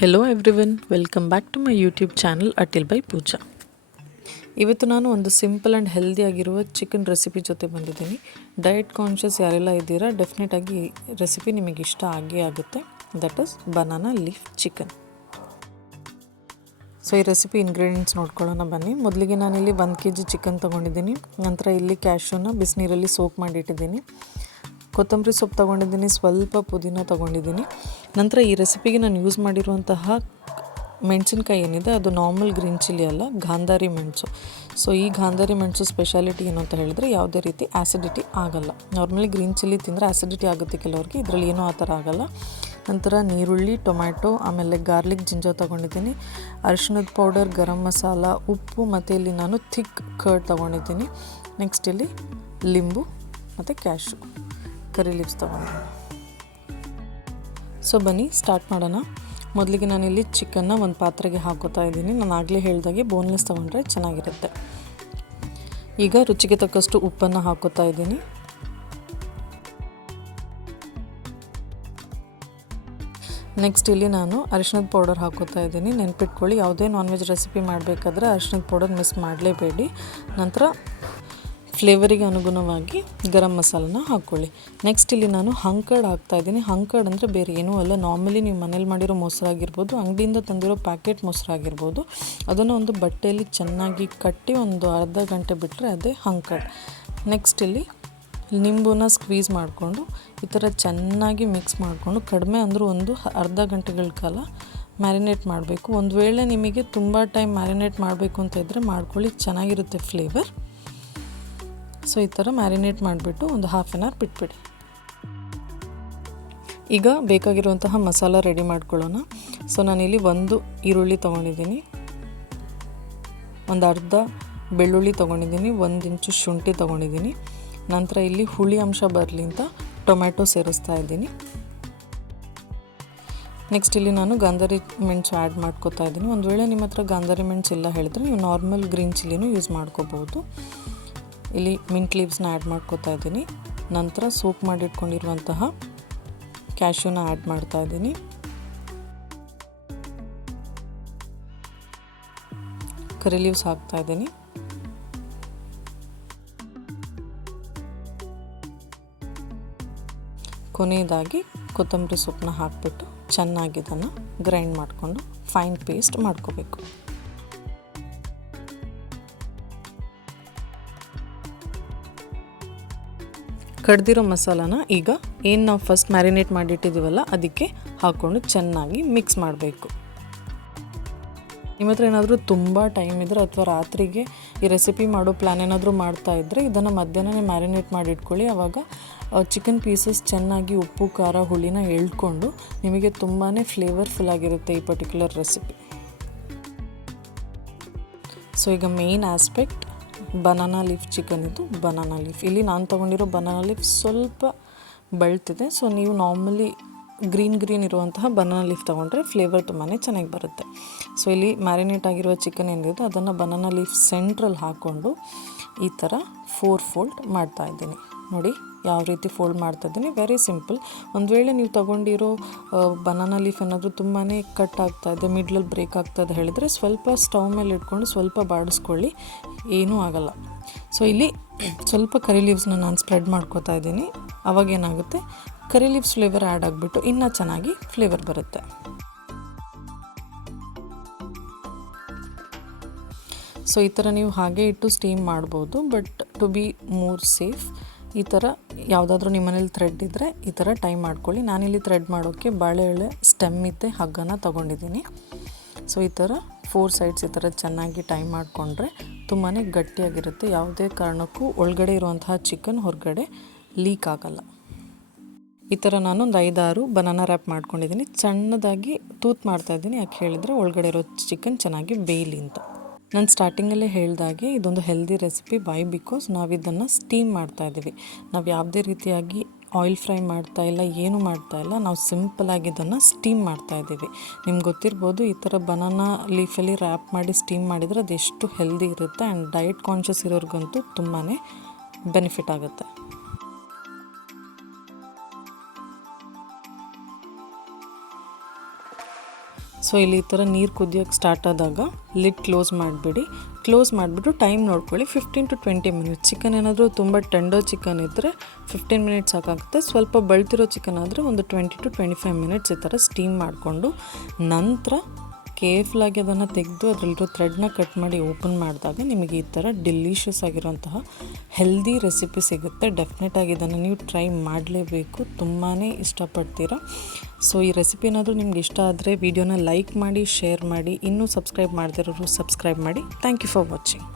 Hello everyone, welcome back to my YouTube channel ಅಟಿಲ್ by Pooja. ಇವತ್ತು ನಾನು ಒಂದು ಸಿಂಪಲ್ ಆ್ಯಂಡ್ ಹೆಲ್ದಿ ಆಗಿರುವ ಚಿಕನ್ ರೆಸಿಪಿ ಜೊತೆ ಬಂದಿದ್ದೀನಿ. ಡಯಟ್ ಕಾನ್ಷಿಯಸ್ ಯಾರೆಲ್ಲ ಇದ್ದೀರಾ, ಡೆಫಿನೆಟಾಗಿ ಈ ರೆಸಿಪಿ ನಿಮಗೆ ಇಷ್ಟ ಆಗೇ ಆಗುತ್ತೆ. That is banana leaf chicken. So ಈ ರೆಸಿಪಿ ಇಂಗ್ರೀಡಿಯೆಂಟ್ಸ್ ನೋಡ್ಕೊಳ್ಳೋಣ ಬನ್ನಿ. ಮೊದಲಿಗೆ ನಾನಿಲ್ಲಿ 1 kg ಚಿಕನ್ ತೊಗೊಂಡಿದ್ದೀನಿ. ನಂತರ ಇಲ್ಲಿ ಕ್ಯಾಶ್ಯೂನ ಬಿಸಿನೀರಲ್ಲಿ ಸೋಕ್ ಮಾಡಿಟ್ಟಿದ್ದೀನಿ. ಕೊತ್ತಂಬರಿ ಸೊಪ್ಪು ತೊಗೊಂಡಿದ್ದೀನಿ, ಸ್ವಲ್ಪ ಪುದೀನ ತೊಗೊಂಡಿದ್ದೀನಿ. ನಂತರ ಈ ರೆಸಿಪಿಗೆ ನಾನು ಯೂಸ್ ಮಾಡಿರುವಂತಹ ಮೆಣಸಿನ್ಕಾಯಿ ಏನಿದೆ ಅದು ನಾರ್ಮಲ್ ಗ್ರೀನ್ ಚಿಲ್ಲಿ ಅಲ್ಲ, ಗಾಂಧಾರಿ ಮೆಣಸು. ಸೊ ಈ ಗಾಂಧಾರಿ ಮೆಣಸು ಸ್ಪೆಷಾಲಿಟಿ ಏನು ಅಂತ ಹೇಳಿದ್ರೆ ಯಾವುದೇ ರೀತಿ ಆ್ಯಸಿಡಿಟಿ ಆಗಲ್ಲ. ನಾರ್ಮಲಿ ಗ್ರೀನ್ ಚಿಲ್ಲಿ ತಿಂದರೆ ಆ್ಯಸಿಡಿಟಿ ಆಗುತ್ತೆ ಕೆಲವ್ರಿಗೆ, ಇದರಲ್ಲಿ ಏನೂ ಆ ಥರ ಆಗಲ್ಲ. ನಂತರ ನೀರುಳ್ಳಿ, ಟೊಮ್ಯಾಟೊ, ಆಮೇಲೆ ಗಾರ್ಲಿಕ್, ಜಿಂಜರ್ ತೊಗೊಂಡಿದ್ದೀನಿ, ಅರಿಶಿಣದ ಪೌಡರ್, ಗರಂ ಮಸಾಲ, ಉಪ್ಪು, ಮತ್ತು ಇಲ್ಲಿ ನಾನು ಥಿಕ್ ಕರ್ಡ್ ತೊಗೊಂಡಿದ್ದೀನಿ. ನೆಕ್ಸ್ಟ್ ಇಲ್ಲಿ ಲಿಂಬು ಮತ್ತು ಕ್ಯಾಶು, ಕರಿ ಲೀವ್ಸ್ ತೊಗೊಂಡಿದ್ದೀನಿ. ಸೊ ಬನ್ನಿ ಸ್ಟಾರ್ಟ್ ಮಾಡೋಣ. ಮೊದಲಿಗೆ ನಾನಿಲ್ಲಿ ಚಿಕನ್ನ ಒಂದು ಪಾತ್ರೆಗೆ ಹಾಕೋತಾ ಇದ್ದೀನಿ. ನಾನು ಆಗಲೇ ಹೇಳಿದಾಗೆ ಬೋನ್ಲೆಸ್ ತೊಗೊಂಡ್ರೆ ಚೆನ್ನಾಗಿರುತ್ತೆ. ಈಗ ರುಚಿಗೆ ತಕ್ಕಷ್ಟು ಉಪ್ಪನ್ನು ಹಾಕೋತಾ ಇದ್ದೀನಿ. ನೆಕ್ಸ್ಟ್ ಇಲ್ಲಿ ನಾನು ಅರಿಶಿಣದ ಪೌಡರ್ ಹಾಕೋತಾ ಇದ್ದೀನಿ. ನೆನ್ಪಿಟ್ಕೊಳ್ಳಿ, ಯಾವುದೇ ನಾನ್ ವೆಜ್ ರೆಸಿಪಿ ಮಾಡಬೇಕಾದ್ರೆ ಅರಿಶಿಣದ ಪೌಡರ್ ಮಿಸ್ ಮಾಡಲೇಬೇಡಿ. ನಂತರ ಫ್ಲೇವರಿಗೆ ಅನುಗುಣವಾಗಿ ಗರಂ ಮಸಾಲನ ಹಾಕ್ಕೊಳ್ಳಿ. ನೆಕ್ಸ್ಟ್ ಇಲ್ಲಿ ನಾನು ಹಂಕರ್ಡ್ ಹಾಕ್ತಾಯಿದ್ದೀನಿ. ಹಂಕರ್ಡ್ ಅಂದರೆ ಬೇರೆ ಏನೂ ಅಲ್ಲ, ನಾರ್ಮಲಿ ನೀವು ಮನೇಲಿ ಮಾಡಿರೋ ಮೊಸರಾಗಿರ್ಬೋದು, ಅಂಗಡಿಯಿಂದ ತಂದಿರೋ ಪ್ಯಾಕೆಟ್ ಮೊಸರಾಗಿರ್ಬೋದು, ಅದನ್ನು ಒಂದು ಬಟ್ಟೆಯಲ್ಲಿ ಚೆನ್ನಾಗಿ ಕಟ್ಟಿ ಒಂದು ಅರ್ಧ ಗಂಟೆ ಬಿಟ್ಟರೆ ಅದೇ ಹಂಕರ್ಡ್. ನೆಕ್ಸ್ಟ್ ಇಲ್ಲಿ ನಿಂಬುನ ಸ್ಕ್ವೀಸ್ ಮಾಡಿಕೊಂಡು ಈ ಥರ ಚೆನ್ನಾಗಿ ಮಿಕ್ಸ್ ಮಾಡಿಕೊಂಡು ಕಡಿಮೆ ಅಂದರೂ ಒಂದು ಅರ್ಧ ಗಂಟೆಗಳ ಕಾಲ ಮ್ಯಾರಿನೇಟ್ ಮಾಡಬೇಕು. ಒಂದು ವೇಳೆ ನಿಮಗೆ ತುಂಬ ಟೈಮ್ ಮ್ಯಾರಿನೇಟ್ ಮಾಡಬೇಕು ಅಂತ ಇದ್ದರೆ ಮಾಡ್ಕೊಳ್ಳಿ, ಚೆನ್ನಾಗಿರುತ್ತೆ ಫ್ಲೇವರ್. ಸೊ ಈ ಥರ ಮ್ಯಾರಿನೇಟ್ ಮಾಡಿಬಿಟ್ಟು ಒಂದು 1/2 hour ಬಿಟ್ಬಿಡಿ. ಈಗ ಬೇಕಾಗಿರುವಂತಹ ಮಸಾಲ ರೆಡಿ ಮಾಡ್ಕೊಳ್ಳೋಣ. ಸೊ ನಾನಿಲ್ಲಿ 1 ಈರುಳ್ಳಿ ತೊಗೊಂಡಿದ್ದೀನಿ, ಒಂದು ಅರ್ಧ ಬೆಳ್ಳುಳ್ಳಿ ತೊಗೊಂಡಿದ್ದೀನಿ, 1 ಇಂಚು ಶುಂಠಿ ತೊಗೊಂಡಿದ್ದೀನಿ. ನಂತರ ಇಲ್ಲಿ ಹುಳಿ ಅಂಶ ಬರಲಿ ಅಂತ ಟೊಮ್ಯಾಟೊ ಸೇರಿಸ್ತಾ ಇದ್ದೀನಿ. ನೆಕ್ಸ್ಟ್ ಇಲ್ಲಿ ನಾನು ಗಾಂಧಾರಿ ಮೆಣಸು ಆ್ಯಡ್ ಮಾಡ್ಕೋತಾ ಇದ್ದೀನಿ. ಒಂದು ವೇಳೆ ನಿಮ್ಮ ಹತ್ರ ಗಾಂಧಾರಿ ಮೆಣಸು ಇಲ್ಲ ಹೇಳಿದ್ರೆ ನೀವು ನಾರ್ಮಲ್ ಗ್ರೀನ್ ಚಿಲ್ಲಿನೂ ಯೂಸ್ ಮಾಡ್ಕೋಬೋದು. ಇಲ್ಲಿ ಮಿಂಟ್ ಲೀವ್ಸ್ನ ಆ್ಯಡ್ ಮಾಡ್ಕೋತಾ ಇದ್ದೀನಿ. ನಂತರ ಸೋಕ್ ಮಾಡಿಟ್ಕೊಂಡಿರುವಂತಹ ಕ್ಯಾಶ್ಯೂನ ಆ್ಯಡ್ ಮಾಡ್ತಾ ಇದ್ದೀನಿ. ಕರಿ ಲೀವ್ಸ್ ಹಾಕ್ತಾ ಇದ್ದೀನಿ. ಕೊನೆಯದಾಗಿ ಕೊತ್ತಂಬರಿ ಸೊಪ್ಪನ್ನ ಹಾಕಿಬಿಟ್ಟು ಚೆನ್ನಾಗಿ ಇದನ್ನು ಗ್ರೈಂಡ್ ಮಾಡಿಕೊಂಡು ಫೈನ್ ಪೇಸ್ಟ್ ಮಾಡ್ಕೋಬೇಕು. ಕಡ್ದಿರೋ ಮಸಾಲಾನ ಈಗ ಏನು ನಾವು ಫಸ್ಟ್ ಮ್ಯಾರಿನೇಟ್ ಮಾಡಿಟ್ಟಿದ್ದೀವಲ್ಲ ಅದಕ್ಕೆ ಹಾಕ್ಕೊಂಡು ಚೆನ್ನಾಗಿ ಮಿಕ್ಸ್ ಮಾಡಬೇಕು. ನಿಮ್ಮ ಹತ್ರ ಏನಾದರೂ ತುಂಬ ಟೈಮ್ ಇದ್ದರೆ ಅಥವಾ ರಾತ್ರಿಗೆ ಈ ರೆಸಿಪಿ ಮಾಡೋ ಪ್ಲ್ಯಾನ್ ಏನಾದರೂ ಮಾಡ್ತಾಯಿದ್ರೆ ಇದನ್ನು ಮಧ್ಯಾಹ್ನನೇ ಮ್ಯಾರಿನೇಟ್ ಮಾಡಿ ಇಟ್ಕೊಳ್ಳಿ. ಆವಾಗ ಚಿಕನ್ ಪೀಸಸ್ ಚೆನ್ನಾಗಿ ಉಪ್ಪು, ಖಾರ, ಹುಳಿನ ಎಳ್ಕೊಂಡು ನಿಮಗೆ ತುಂಬಾ ಫ್ಲೇವರ್ಫುಲ್ ಆಗಿರುತ್ತೆ ಈ ಪರ್ಟಿಕ್ಯುಲರ್ ರೆಸಿಪಿ. ಸೊ ಈಗ main aspect banana leaf chicken. ಇದು ಬನಾನಾ ಲೀಫ್. ಇಲ್ಲಿ ನಾನು ತೊಗೊಂಡಿರೋ ಬನಾನಾ ಲೀಫ್ ಸ್ವಲ್ಪ ಬೆಳ್ತಿದೆ. ಸೊ ನೀವು ನಾರ್ಮಲಿ ಗ್ರೀನ್ ಇರುವಂತಹ ಬನಾನಾ ಲೀಫ್ ತೊಗೊಂಡ್ರೆ ಫ್ಲೇವರ್ ತುಂಬಾ ಚೆನ್ನಾಗಿ ಬರುತ್ತೆ. ಸೊ ಇಲ್ಲಿ ಮ್ಯಾರಿನೇಟ್ ಆಗಿರುವ ಚಿಕನ್ ಏನಿದೆ ಅದನ್ನು ಬನಾನಾ ಲೀಫ್ ಸೆಂಟ್ರಲ್ಲಿ ಹಾಕ್ಕೊಂಡು ಈ ಥರ 4 fold ಮಾಡ್ತಾಯಿದ್ದೀನಿ. ನೋಡಿ ಯಾವ ರೀತಿ ಫೋಲ್ಡ್ ಮಾಡ್ತಾಯಿದ್ದೀನಿ, ವೆರಿ ಸಿಂಪಲ್. ಒಂದು ವೇಳೆ ನೀವು ತೊಗೊಂಡಿರೋ ಬನಾನಾ ಲೀಫ್ ಏನಾದರೂ ತುಂಬಾ ಕಟ್ ಆಗ್ತಾಯಿದೆ, ಮಿಡ್ಲಲ್ಲಿ ಬ್ರೇಕ್ ಆಗ್ತಾಯಿದೆ ಹೇಳಿದರೆ ಸ್ವಲ್ಪ ಸ್ಟವ್ ಮೇಲೆ ಇಟ್ಕೊಂಡು ಸ್ವಲ್ಪ ಬಾಡಿಸ್ಕೊಳ್ಳಿ, ಏನೂ ಆಗಲ್ಲ. ಸೊ ಇಲ್ಲಿ ಸ್ವಲ್ಪ ಕರಿ ಲೀವ್ಸ್ನ ನಾನು ಸ್ಪ್ರೆಡ್ ಮಾಡ್ಕೋತಾ ಇದ್ದೀನಿ. ಅವಾಗೇನಾಗುತ್ತೆ, ಕರಿ ಲೀವ್ಸ್ ಫ್ಲೇವರ್ ಆ್ಯಡ್ ಆಗಿಬಿಟ್ಟು ಇನ್ನೂ ಚೆನ್ನಾಗಿ ಫ್ಲೇವರ್ ಬರುತ್ತೆ. ಸೊ ಈ ಥರ ನೀವು ಹಾಗೆ ಇಟ್ಟು ಸ್ಟೀಮ್ ಮಾಡ್ಬೋದು, but to be more safe ಈ ಥರ ಯಾವುದಾದ್ರೂ ನಿಮ್ಮ ಮನೇಲಿ ಥ್ರೆಡ್ ಇದ್ದರೆ ಈ ಥರ ಟೈ ಮಾಡ್ಕೊಳ್ಳಿ. ನಾನಿಲ್ಲಿ ಥ್ರೆಡ್ ಮಾಡೋಕ್ಕೆ ಬಾಳೆಎಲೆ ಸ್ಟೆಮ್ ಇದ್ದೆ ಹಗ್ಗನ ತೊಗೊಂಡಿದ್ದೀನಿ. ಸೊ ಈ ಥರ 4 sides ಈ ಥರ ಚೆನ್ನಾಗಿ ಟೈ ಮಾಡಿಕೊಂಡ್ರೆ ತುಂಬಾ ಗಟ್ಟಿಯಾಗಿರುತ್ತೆ. ಯಾವುದೇ ಕಾರಣಕ್ಕೂ ಒಳಗಡೆ ಇರುವಂತಹ ಚಿಕನ್ ಹೊರಗಡೆ ಲೀಕ್ ಆಗಲ್ಲ. ಈ ಥರ ನಾನು ಒಂದು 5-6 ಬನಾನಾ ರ್ಯಾಪ್ ಮಾಡ್ಕೊಂಡಿದ್ದೀನಿ. ಸಣ್ಣದಾಗಿ ತೂತ್ ಮಾಡ್ತಾಯಿದ್ದೀನಿ, ಯಾಕೆ ಹೇಳಿದರೆ ಒಳಗಡೆ ಇರೋ ಚಿಕನ್ ಚೆನ್ನಾಗಿ ಬೇಯಲಿ ಅಂತ. ನಾನು ಸ್ಟಾರ್ಟಿಂಗಲ್ಲೇ ಹೇಳಿದಾಗೆ ಇದೊಂದು ಹೆಲ್ದಿ ರೆಸಿಪಿ. ವೈ? ಬಿಕಾಸ್ ನಾವಿದನ್ನು ಸ್ಟೀಮ್ ಮಾಡ್ತಾಯಿದ್ದೀವಿ. ನಾವು ಯಾವುದೇ ರೀತಿಯಾಗಿ ಆಯಿಲ್ ಫ್ರೈ ಮಾಡ್ತಾಯಿಲ್ಲ, ಏನೂ ಮಾಡ್ತಾಯಿಲ್ಲ. ನಾವು ಸಿಂಪಲಾಗಿ ಇದನ್ನು ಸ್ಟೀಮ್ ಮಾಡ್ತಾಯಿದ್ದೀವಿ. ನಿಮ್ಗೆ ಗೊತ್ತಿರ್ಬೋದು ಈ ಥರ ಬನಾನಾ ಲೀಫಲ್ಲಿ ರ್ಯಾಪ್ ಮಾಡಿ ಸ್ಟೀಮ್ ಮಾಡಿದರೆ ಅದೆಷ್ಟು ಹೆಲ್ದಿ ಇರುತ್ತೆ. ಆ್ಯಂಡ್ ಡಯಟ್ ಕಾನ್ಷಿಯಸ್ ಇರೋರಿಗಂತೂ ತುಂಬಾ ಬೆನಿಫಿಟ್ ಆಗುತ್ತೆ. ಸೊ ಇಲ್ಲಿ ಈ ಥರ ನೀರು ಕುದಿಯೋಕ್ಕೆ ಸ್ಟಾರ್ಟ್ ಆದಾಗ ಲಿಡ್ ಕ್ಲೋಸ್ ಮಾಡಿಬಿಡಿ. ಕ್ಲೋಸ್ ಮಾಡಿಬಿಟ್ಟು ಟೈಮ್ ನೋಡ್ಕೊಳ್ಳಿ, 15 to 20 ಮಿನಿಟ್ಸ್. ಚಿಕನ್ ಏನಾದರೂ ತುಂಬ ಟೆಂಡರ್ ಚಿಕನ್ ಇದ್ದರೆ 15 ಮಿನಿಟ್ಸ್ ಸಾಕಾಗುತ್ತೆ. ಸ್ವಲ್ಪ ಬಳ್ತಿರೋ ಚಿಕನ್ ಆದರೆ ಒಂದು 20 to 25 ಮಿನಿಟ್ಸ್ ಈ ಥರ ಸ್ಟೀಮ್ ಮಾಡಿಕೊಂಡು ನಂತರ ಕೇರ್ಫುಲ್ಲಾಗಿ ಅದನ್ನು ತೆಗೆದು ಅದರಲ್ಲಿರೋ ಥ್ರೆಡ್ನ ಕಟ್ ಮಾಡಿ ಓಪನ್ ಮಾಡಿದಾಗ ನಿಮಗೆ ಈ ಥರ ಡಿಲಿಷಿಯಸ್ ಆಗಿರೋಂತಹ ಹೆಲ್ದಿ ರೆಸಿಪಿ ಸಿಗುತ್ತೆ. ಡೆಫಿನೆಟಾಗಿ ಇದನ್ನು ನೀವು ಟ್ರೈ ಮಾಡಲೇಬೇಕು, ತುಂಬಾ ಇಷ್ಟಪಡ್ತೀರಾ. ಸೊ ಈ ರೆಸಿಪಿ ಏನಾದರೂ ನಿಮ್ಗೆ ಇಷ್ಟ ಆದರೆ ವಿಡಿಯೋನ ಲೈಕ್ ಮಾಡಿ, ಶೇರ್ ಮಾಡಿ. ಇನ್ನೂ ಸಬ್ಸ್ಕ್ರೈಬ್ ಮಾಡದಿರೋರು ಸಬ್ಸ್ಕ್ರೈಬ್ ಮಾಡಿ. Thank you for watching.